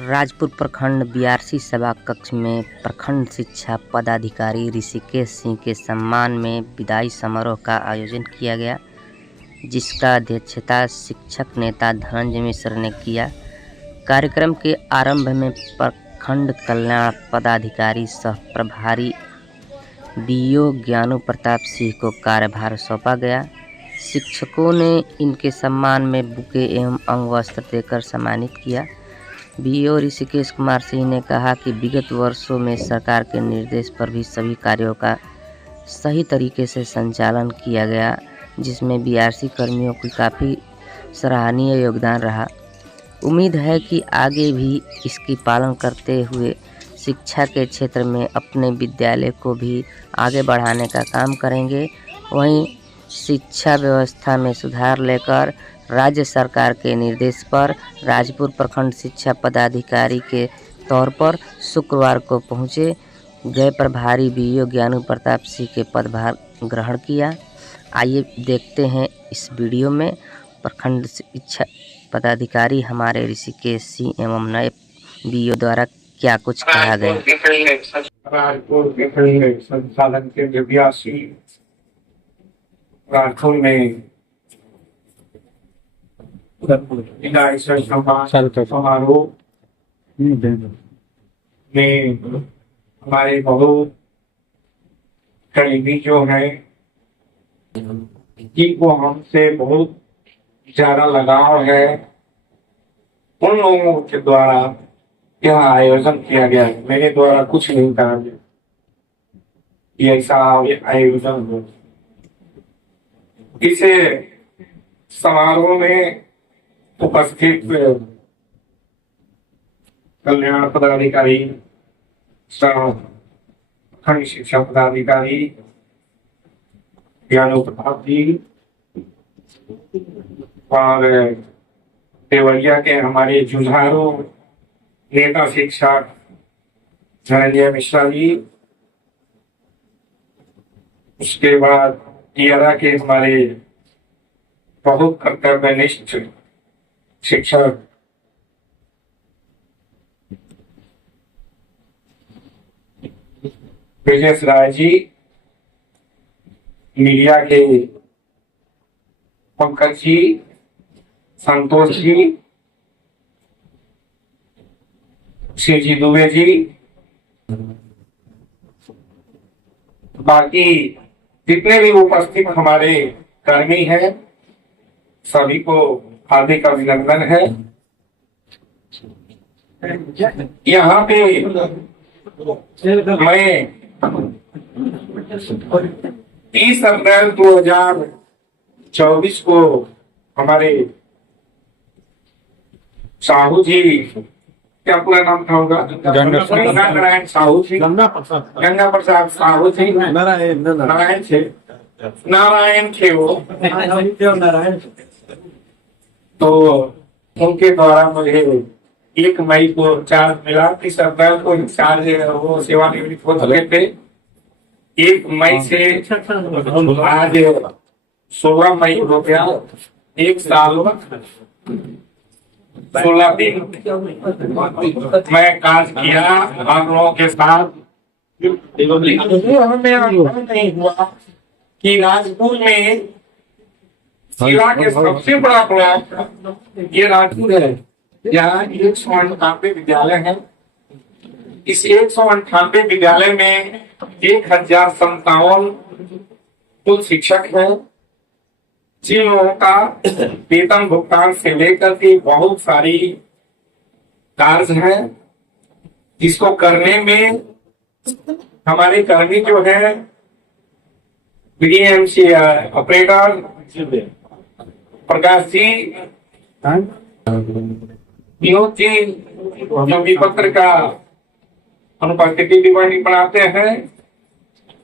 राजपुर प्रखंड बीआरसी सभा कक्ष में प्रखंड शिक्षा पदाधिकारी ऋषिकेश सिंह के सम्मान में विदाई समारोह का आयोजन किया गया, जिसका अध्यक्षता शिक्षक नेता धनंजय मिश्र ने किया। कार्यक्रम के आरंभ में प्रखंड कल्याण पदाधिकारी सह प्रभारी बीओ ज्ञानू प्रताप सिंह को कार्यभार सौंपा गया। शिक्षकों ने इनके सम्मान में बुके एवं अंग वस्त्र देकर सम्मानित किया। बीओ ऋषिकेश कुमार सिंह ने कहा कि विगत वर्षों में सरकार के निर्देश पर भी सभी कार्यों का सही तरीके से संचालन किया गया, जिसमें बीआरसी कर्मियों की काफ़ी सराहनीय योगदान रहा। उम्मीद है कि आगे भी इसकी पालन करते हुए शिक्षा के क्षेत्र में अपने विद्यालय को भी आगे बढ़ाने का काम करेंगे। वहीं शिक्षा व्यवस्था में सुधार लेकर राज्य सरकार के निर्देश पर राजपुर प्रखंड शिक्षा पदाधिकारी के तौर पर शुक्रवार को पहुंचे गए प्रभारी बीओ ज्ञानू प्रताप सिंह के पदभार ग्रहण किया। आइए देखते हैं इस वीडियो में प्रखंड शिक्षा पदाधिकारी हमारे ऋषिकेश सिंह एवं नए बीओ द्वारा क्या कुछ कहा गया। राजपुर संसाधन के बीआरसी राजपुर में विदाई समारोह में हमारे बहुत करीबी जो है जिनको हमसे बहुत ज्यादा लगाव है, उन लोगों के द्वारा यह आयोजन किया गया है। मेरे द्वारा कुछ नहीं कहा गया कि ऐसा आयोजन हो। इसे समारोह में उपस्थित कल्याण पदाधिकारी खंड शिक्षा पदाधिकारी ज्ञानू प्रताप जी और देवरिया के हमारे जुझारू नेता शिक्षक धनंजय मिश्रा जी, उसके बाद दियारा के हमारे बहुत कर्तव्यनिष्ठ शिक्षक ब्रिजेश राय जी, मीडिया के पंकज जी, संतोष जी, शिव जी दुबे जी, बाकी जितने भी उपस्थित हमारे कर्मी हैं सभी को हार्दिक अभिनंदन है। यहाँ पे मैं 30 अप्रैल 2024 को हमारे साहू जी, क्या पूरा नाम था होगा, गंगा नारायण साहू जी, गंगा प्रसाद साहू जी, नारायण थे वो, तो उनके द्वारा मुझे 1 मई को चार्ज मिला। 30 अप्रैल को चार्ज वो सेवानिवृत्त हो चुके थे। 1 मई से आज 16 मई हो गया, 1 साल 16 दिन मैं कार्य किया आप लोगों के साथ। हमें नहीं हुआ कि राजपुर में जिला के सबसे बड़ा ब्लॉक ये राजपुर है। यहाँ 198 विद्यालय हैं। इस 198 विद्यालय में 1057 कुल शिक्षक हैं, जिन लोगों का वेतन भुगतान से लेकर के बहुत सारी कार्य हैं, जिसको करने में हमारे कर्मी जो है बीएमसी ऑपरेटर प्रकाश जी, विनोद जी जो विपत्र का अनुपस्थिति विवरणी बनाते हैं।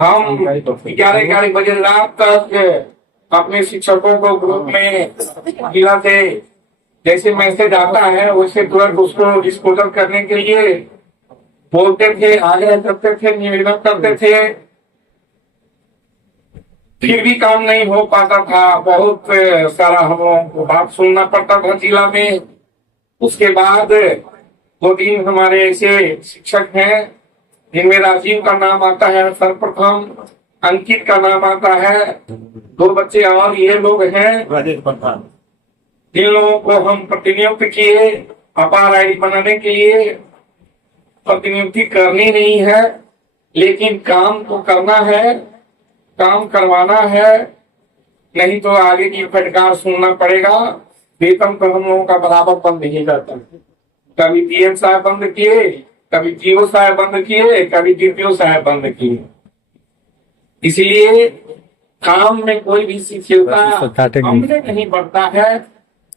हम 11 बजे रात तक अपने शिक्षकों को ग्रुप में जिला से जैसे मैसेज आता है वैसे तुरंत उसको डिस्पोजल करने के लिए बोलते थे, आग्रह करते थे, निवेदन करते थे, फिर भी काम नहीं हो पाता था। बहुत सारा हम लोगों को बात सुनना पड़ता था जिला में। उसके बाद दो तीन हमारे ऐसे शिक्षक हैं जिनमें राजीव का नाम आता है सर्वप्रथम, अंकित का नाम आता है, दो बच्चे और ये लोग हैं जिन लोगों को हम प्रतिनियुक्त किए अपार आईडी बनाने के लिए। प्रतिनियुक्ति करनी नहीं है लेकिन काम तो करना है, काम करवाना है, नहीं तो आगे की फटकार सुनना पड़ेगा। वेतन तो हम लोगों का बराबर बंद नहीं करता, कभी पीएम साहब बंद किए, कभी जीओ साहब बंद किए, कभी डीपीओ साहब बंद किए। इसलिए काम में कोई भी शिथिलता हमसे नहीं बढ़ता है।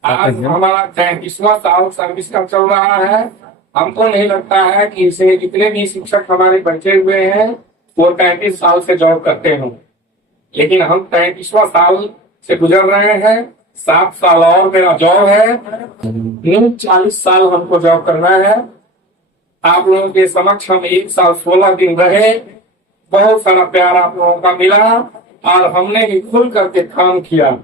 आज हमारा 33वां साल सर्विस का चल रहा है। हमको नहीं लगता है कि इसे जितने भी शिक्षक हमारे बचे हुए हैं वो 33 साल से जॉब करते हों, लेकिन हम 33वां साल से गुजर रहे हैं। 7 साल और मेरा जॉब है, 40 साल हमको जॉब करना है। आप लोगों के समक्ष हम 1 साल 16 दिन रहे, बहुत सारा प्यार आप लोगों का मिला और हमने भी खुल करके काम किया।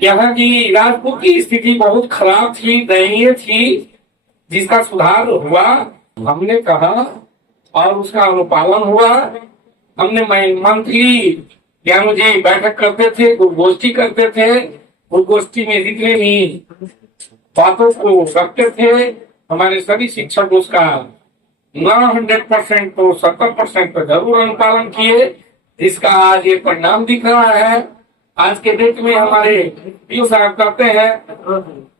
यहाँ की राजपुर की स्थिति बहुत खराब थी, दयनीय थी, जिसका सुधार हुआ हमने कहा और उसका अनुपालन हुआ। हमने मंथली ज्ञानू जी बैठक करते थे, गोष्ठी करते थे, उस गोष्ठी में जितने भी बातों को रखते थे हमारे सभी शिक्षक उसका 100% तो 70% तो जरूर अनुपालन किए, जिसका आज ये परिणाम दिख रहा है। आज के डेट में हमारे पीओ साहब कहते हैं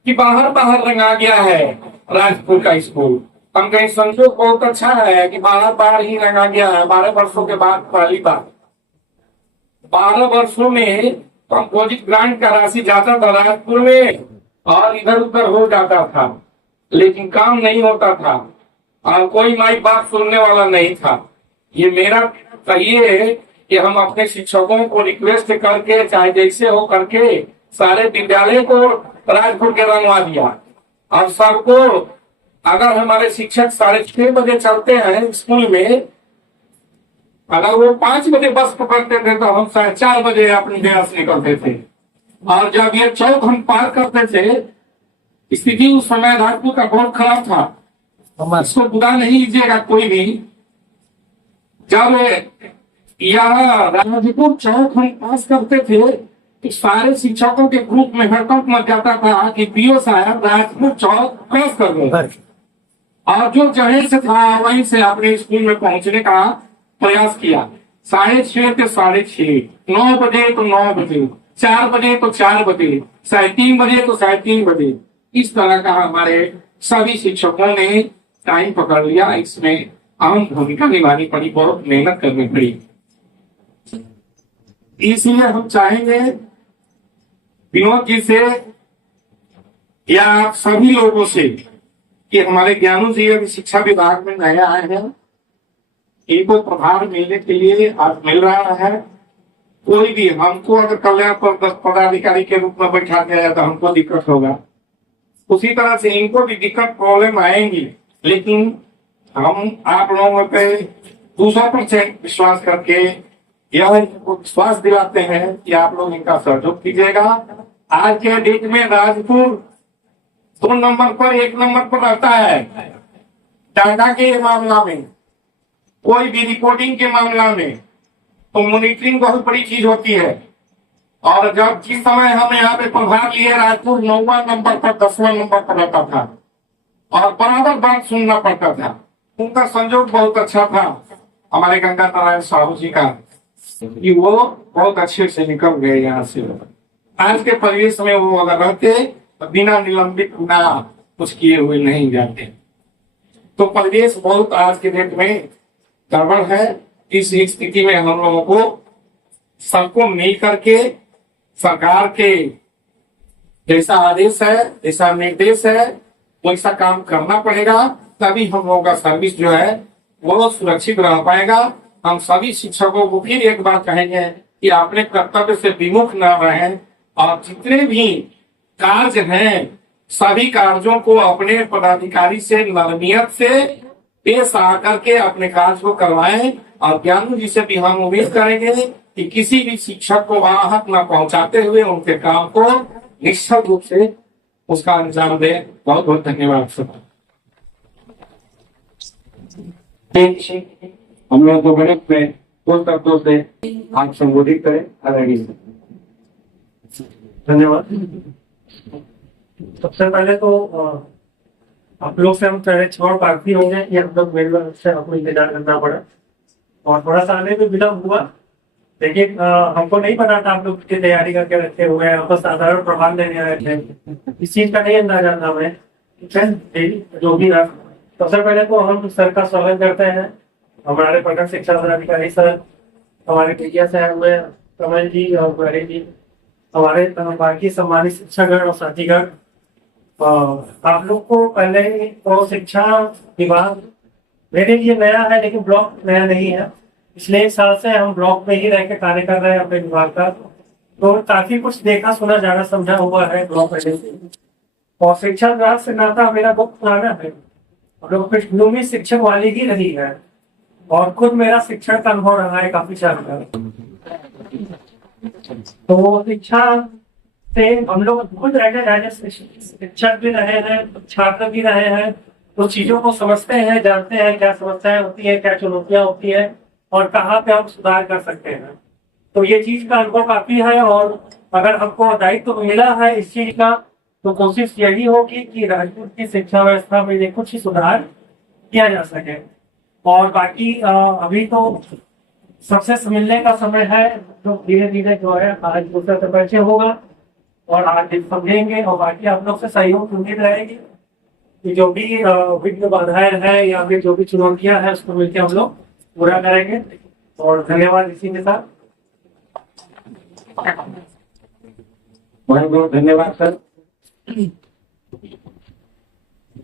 कि बाहर बाहर रंगा गया है राजपुर का स्कूल। हम कहीं संजोग बहुत अच्छा है कि बाहर बाहर ही रंगा गया है। 12 वर्षों के बाद पहली बार 12 वर्षों में कंपोजिट ग्रांट का राशि जाता था राजपुर में और इधर उधर हो जाता था, लेकिन काम नहीं होता था और कोई माई बात सुनने वाला नहीं था। ये मेरा चाहिए कि हम अपने शिक्षकों को रिक्वेस्ट करके चाहे जैसे हो करके सारे विद्यालय को राजपुर के रंगवा दिया। और सबको अगर हमारे शिक्षक 6:30 बजे चलते हैं स्कूल में, अगर वो 5 बजे बस पकड़ते थे तो हम 4:30 बजे अपने डेरा से निकलते थे। और जब ये चौक हम पार करते थे, स्थिति उस समय राजपुर का बहुत खराब था। इसको बुरा नहीं लीजिएगा कोई भी। जब यहाँ राजपुर चौक हम पास करते थे तो सारे शिक्षकों के ग्रुप में हड़कंप मच जाता था कि पीओ साहब राजपुर चौक क्रॉस कर दो, और जो जगह से था वहीं से अपने स्कूल में पहुंचने का प्रयास किया। 6:30 से 6:30, 9 बजे तो 9 बजे, 4 बजे तो 4 बजे, 3:30 बजे तो 3:30 बजे, इस तरह का हमारे सभी शिक्षकों ने टाइम पकड़ लिया। इसमें अहम भूमिका निभानी पड़ी, बहुत मेहनत करनी पड़ी। इसलिए हम चाहेंगे विनोद जी से या आप सभी लोगों से कि हमारे ज्ञानू जी अभी शिक्षा विभाग में नए आए हैं, इनको प्रभार मिलने के लिए आज मिल रहा है। कोई भी हमको अगर कल्याण पदाधिकारी के रूप में बैठा दिया जाए तो हमको दिक्कत होगा, उसी तरह से इनको भी दिक्कत प्रॉब्लम आएंगी, लेकिन हम आप लोगों पे 200% विश्वास करके यह विश्वास दिलाते हैं कि आप लोग इनका सहयोग कीजिएगा। आज के डेट में राजपुर 2 नंबर पर 1 नंबर पर रहता है डाटा के मामला में, कोई भी रिपोर्टिंग के मामला में। तो मॉनिटरिंग बहुत बड़ी चीज होती है। और जब जिस समय हम यहाँ पे प्रभार लिए राजपुर 9वां नंबर पर 10वां नंबर पर रहता था और बराबर बात सुनना पड़ता था। उनका संयोग बहुत अच्छा था हमारे गंगा नारायण साहू जी का, कि वो बहुत अच्छे से निकल गए यहाँ से। आज के परिवेश में वो अगर रहते तो बिना निलंबित ना कुछ किए हुए नहीं जाते। तो परिवेश बहुत आज के डेट में गड़बड़ है। इस स्थिति में हम लोगों को सबको मिल करके सरकार के जैसा आदेश है, जैसा निर्देश है, वैसा काम करना पड़ेगा, तभी हम लोगों का सर्विस जो है वो सुरक्षित रह पाएगा। हम सभी शिक्षकों को फिर एक बार कहेंगे कि अपने कर्तव्य से विमुख न रहें और जितने भी कार्य हैं सभी कार्यों को अपने पदाधिकारी से नरमियत से पेश आकर के अपने कार्य को करवाएं। और ज्ञानू जी से भी हम उम्मीद करेंगे कि किसी भी शिक्षक को आहत न पहुंचाते हुए उनके काम को निश्चित रूप से उसका अंजाम दे। बहुत बहुत धन्यवाद सर। हम लोग को गणित में दो शब्दों से आप संबोधित करें। आदरणीय धन्यवाद। सबसे पहले तो आप लोग से हम छोड़ काफी होंगे कि हम लोग मेरे से आपको इंतजार करना पड़ा और थोड़ा सा आने में विलम्ब हुआ, लेकिन हमको नहीं पता था आप लोग की तैयारी करके रखे हुए हैं। हम तो साधारण प्रमाण देने आए थे, इस चीज का नहीं अंदाजा था हमें। जो भी रहा, सबसे पहले तो हम सर का स्वागत करते हैं। हमारे प्रखंड शिक्षा पदाधिकारी सर, हमारे मीडिया से आए हुए कमल जी और गौरी जी, हमारे बाकी सम्मानित शिक्षागण और साथीगण। आप लोग को पहले ही तो शिक्षा विभाग मेरे लिए नया है, लेकिन ब्लॉक नया नहीं है। पिछले 1 साल से हम ब्लॉक में ही रह के कार्य कर रहे हैं अपने विभाग का, तो काफी कुछ देखा सुना जाना समझा हुआ है ब्लॉक में। और शिक्षा विभाग से नाता मेरा बहुत पुराना है। हम लोग पृष्ठभूमि शिक्षक वाली ही रही है और खुद मेरा शिक्षण का अनुभव रहा है काफी साल का। तो शिक्षा से हम लोग खुद रहे शिक्षक भी रहे हैं, छात्र भी रहे हैं, तो चीजों को समझते हैं, जानते हैं क्या समस्याएं होती है, क्या चुनौतियां होती है और कहाँ पे हम सुधार कर सकते हैं। तो ये चीज का अनुभव काफी है और अगर हमको दायित्व तो मिला है इस चीज का, तो कोशिश यही होगी कि राजपूत की शिक्षा व्यवस्था में ये कुछ ही सुधार किया जा सके। और बाकी अभी तो सबसे मिलने का समय है, जो धीरे धीरे जो है आज दूसरा से परिचय होगा और आज समझेंगे और बाकी आप लोग से सहयोग उम्मीद रहेगी कि जो भी विघ्न बाधाएं हैं या फिर जो भी चुनौतियां हैं उसको मिलकर हम लोग पूरा करेंगे। और धन्यवाद इसी के साथ। बहुत बहुत धन्यवाद सर।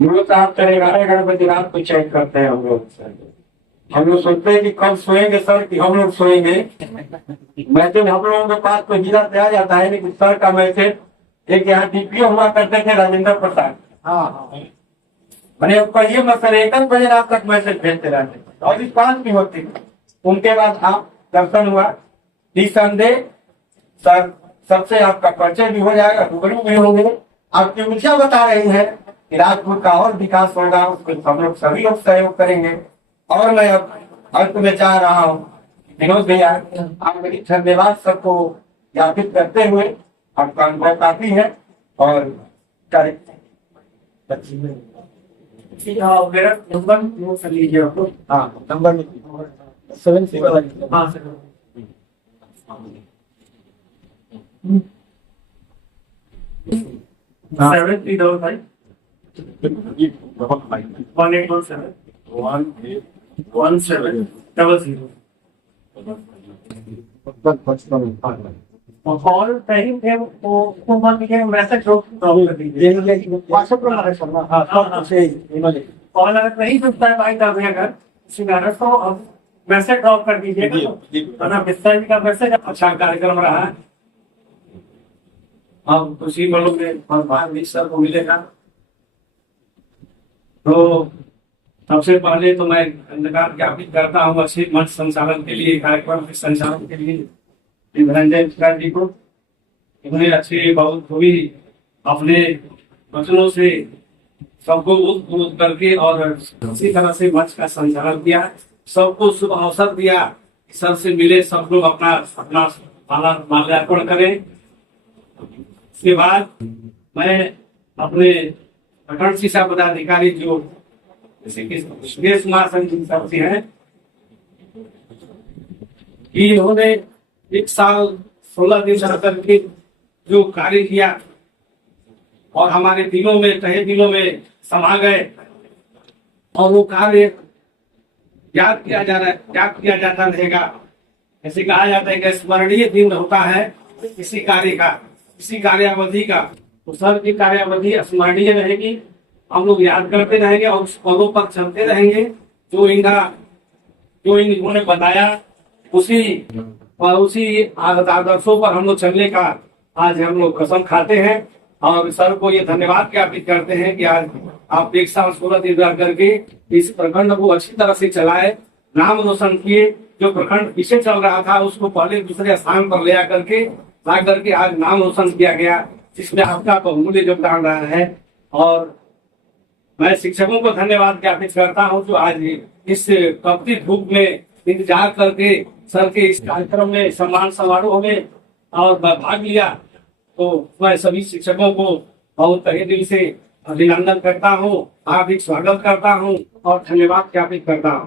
मूल आप 11 बजे रात को चेक करते हैं हम लोग सोचते हैं कि कब सोएंगे सर कि हम लोग सोएंगे। मैसेज हम लोगों के पास तो जिला से आ जाता है, लेकिन सर का मैसेज एक यहाँ डीपीओ हुआ करते थे राजेंद्र प्रसाद, मैंने कहिए मैं सर 1 बजे रात तक मैसेज भेजते रहते और 5 भी होती। उनके बाद आप दर्शन हुआ, निसंदेह सर सबसे आपका परिचय भी हो जाएगा, रूबरू भी होंगे। आपकी ऊर्जा बता रही है कि राजपुर का और विकास होगा, उसको हम लोग सभी लोग सहयोग करेंगे। और मैं अब अंत में चाह रहा हूँ विनोद भैया आप मेरी धन्यवाद सबको ज्ञापित करते हुए, आपका अनुभव काफी है और मेरा नंबर नोट कर लीजिए आपको। हाँ नंबर 7 हाँ सर। 7355 1817 1700। कॉल टाइम है वो मान लीजिए मैसेज ड्रॉप कर दीजिए व्हाट्सएप पर मैसेज करना। हाँ कॉल अगर नहीं जुड़ता है भाई तब अगर किसी कारण तो अब मैसेज ड्रॉप कर दीजिएगा ना। विस्तार का मैसेज अच्छा कार्यक्रम रहा है, अब खुशी बोलोगे और बाहर भी सर को मिलेगा। तो सबसे पहले तो मैं धन्यवाद ज्ञापित करता हूँ अच्छे मंच संचालन के लिए, कार्यक्रम के संचालन के लिए धनंजय मिश्रा जी को। इन्होंने अच्छे बहुत खूबी अपने वचनों से सबको उद्बुद्ध करके और इसी तरह से मंच का संचालन किया, सबको शुभ अवसर दिया, सर से मिले, सब लोग अपना अपना माल्यार्पण करें। इसके बाद मैं अपने प्रखंड शिक्षा पदाधिकारी जो जैसे कि सुरेश कुमार सर से हैं, इन्होंने 1 साल 16 दिन करके जो कार्य किया और हमारे दिलों में तहे दिलों में समा गए और वो कार्य याद किया जाता रहेगा। ऐसे कहा जाता है कि स्मरणीय दिन होता है किसी कार्य का, किसी कार्यावधि का, तो सर की कार्यावधि स्मरणीय रहेगी। हम लोग याद करते रहेंगे और उस पदों पर चलते रहेंगे जो इन्होंने बताया, उसी आदर्शों पर हम लोग चलने का आज हम लोग कसम खाते हैं। और सर को ये धन्यवाद ज्ञापित करते हैं कि आज आप 1 साल 16 दिन करके इस प्रखंड को अच्छी तरह से चलाए, नाम रोशन किए। जो प्रखंड पीछे चल रहा था उसको पहले दूसरे स्थान पर ले आकर के आज नाम रोशन किया गया। जिसमें आपका बहुमूल्य योगदान रहा है। और मैं शिक्षकों को धन्यवाद ज्ञापित करता हूं जो आज इस कपटी धूप में इंतजार करके सर के इस कार्यक्रम में सम्मान समारोह में और भाग लिया। तो मैं सभी शिक्षकों को बहुत तहे दिल से अभिनंदन करता हूं, हार्दिक स्वागत करता हूं और धन्यवाद ज्ञापित करता हूं।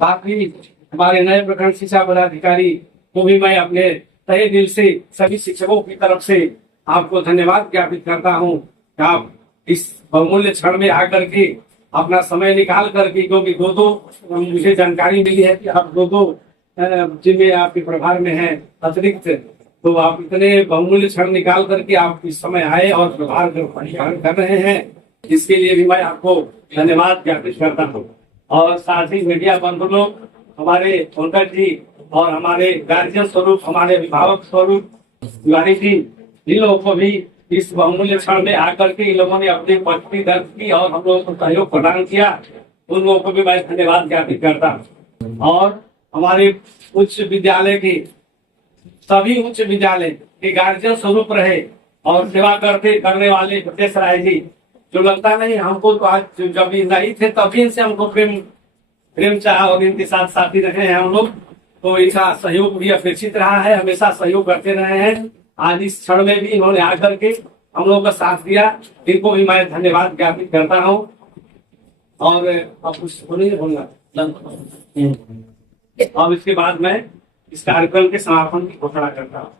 बाकी हमारे नए प्रखंड शिक्षा पदाधिकारी को भी मैं अपने तहे दिल से सभी शिक्षकों की तरफ से आपको धन्यवाद ज्ञापित करता हूं कि आप इस बहुमूल्य क्षण में आकर के अपना समय निकाल करके, क्योंकि दो मुझे जानकारी मिली है कि आप दो जिम्मे आपके प्रभार में है अतिरिक्त, तो आप इतने बहुमूल्य क्षण निकाल करके आप इस समय आए और प्रभार कर रहे हैं, इसके लिए भी मैं आपको धन्यवाद ज्ञापित करता हूँ। और साथ ही मीडिया बंधु लोग, हमारे पंकज जी और हमारे गार्जियन स्वरूप, हमारे अभिभावक स्वरूप तिवारी जी, इन लोगों को भी इस बहुमूल्य क्षण में आकर के इन लोगों ने अपनी उपस्थिति दर्ज की और हम लोगों को सहयोग प्रदान किया, उन लोगों को भी मैं धन्यवाद ज्ञापित करता हूँ। और हमारे उच्च विद्यालय के सभी उच्च विद्यालय के गार्जियन स्वरूप रहे और सेवा करने वाले प्रदेश राय जी, जो लगता नहीं हमको तो आज जब नहीं थे तभी इनसे हमको प्रेम चाह और इनके साथ साथी रहे हैं हम लोग, तो इनका सहयोग भी अपेक्षित रहा है, हमेशा सहयोग करते रहे हैं। आज इस क्षण में भी इन्होंने आकर के हम लोगों का साथ दिया, इनको भी मैं धन्यवाद ज्ञापित करता हूँ। और अब कुछ बोलना अब इसके बाद मैं इस कार्यक्रम के समापन की घोषणा करता हूँ।